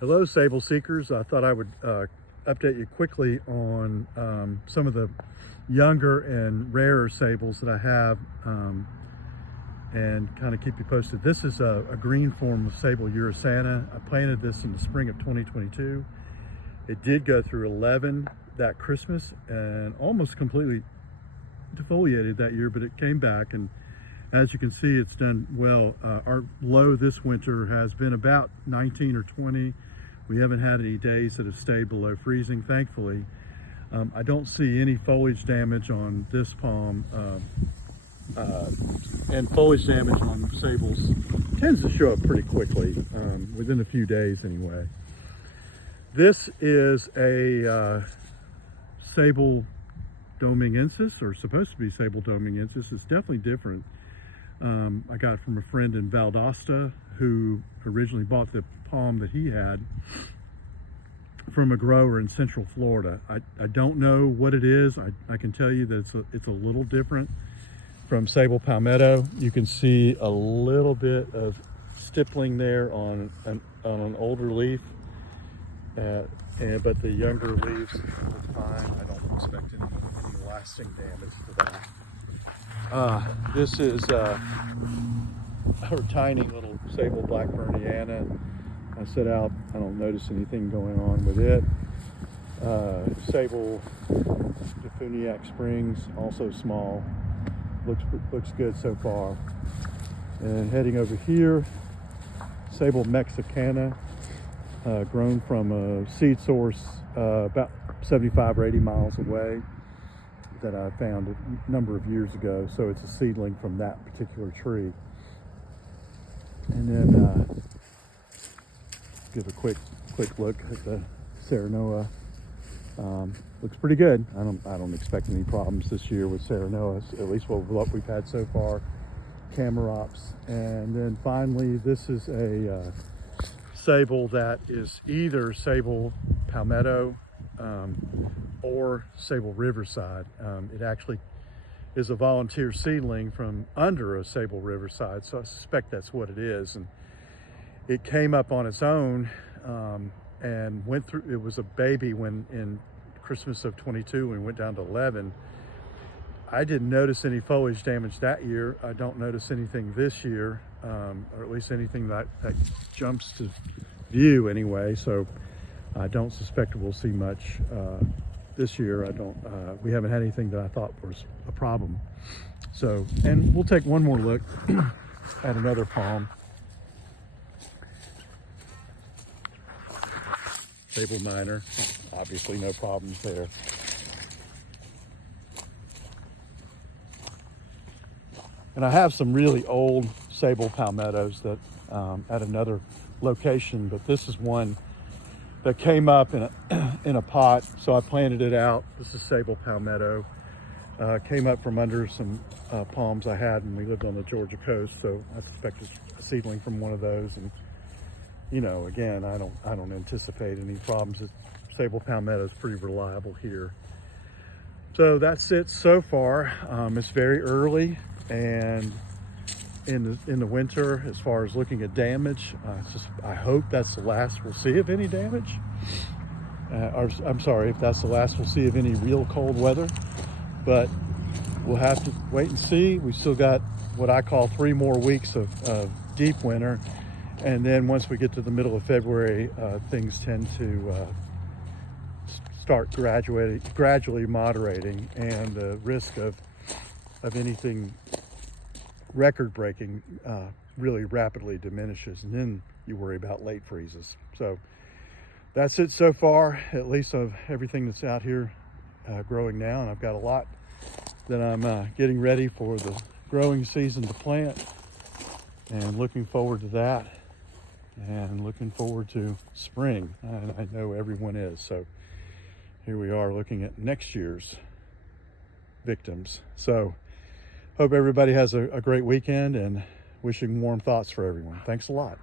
Hello, sable seekers. I thought I would update you quickly on some of the younger and rarer sables that I have and kind of keep you posted. This is a green form of sable uresana. I planted this in the spring of 2022. It did go through 11 that Christmas and almost completely defoliated that year, but it came back, and as you can see, it's done well. Our low this winter has been about 19 or 20. We haven't had any days that have stayed below freezing, thankfully. I don't see any foliage damage on this palm, and foliage damage on sables tends to show up pretty quickly, within a few days anyway. This is a Sabal domingensis, or supposed to be Sabal domingensis. It's definitely different. I got it from a friend in Valdosta who originally bought the palm that he had from a grower in Central Florida. I don't know what it is. I can tell you that it's a little different from Sabal palmetto. You can see a little bit of stippling there on an older leaf, but the younger leaves look fine. I don't expect any lasting damage to that. This is our tiny little Sabal Blackburniana. I set out, I don't notice anything going on with it. Sabal Defuniac Springs, also small, looks good so far. And heading over here, Sabal Mexicana, grown from a seed source about 75 or 80 miles away, that I found a number of years ago. So it's a seedling from that particular tree. And then give a quick look at the Serenoa. Looks pretty good. I don't expect any problems this year with Serenoa, at least what we've had so far. Camarops. And then finally, this is a Sabal that is either Sabal palmetto or Sabal Riverside. It actually is a volunteer seedling from under a Sabal Riverside, so I suspect that's what it is. And it came up on its own and went through. It was a baby when in Christmas of 22, when we went down to 11. I didn't notice any foliage damage that year. I don't notice anything this year, or at least anything that jumps to view anyway. So I don't suspect we'll see much this year. We haven't had anything that I thought was a problem. So, and we'll take one more look at another palm. Sabal minor, obviously no problems there. And I have some really old Sabal palmettos that at another location, but this is one that came up in a pot, so I planted it out. This is Sabal palmetto. Came up from under some palms I had when we lived on the Georgia coast, so I suspect it's a seedling from one of those. And you know, again, I don't anticipate any problems. Sabal palmetto is pretty reliable here. So that's it so far. It's very early, and in the winter, as far as looking at damage, I hope that's the last we'll see of any damage. Or I'm sorry, if that's the last we'll see of any real cold weather. But we'll have to wait and see. We still got what I call 3 more weeks of deep winter. And then once we get to the middle of February, things tend to start gradually moderating, and the risk of anything record-breaking really rapidly diminishes, and then you worry about late freezes. So that's it so far, at least of everything that's out here growing now. And I've got a lot that I'm getting ready for the growing season to plant, and looking forward to that, and looking forward to spring. And I know everyone is. So here we are looking at next year's victims. So hope everybody has a great weekend, and wishing warm thoughts for everyone. Thanks a lot.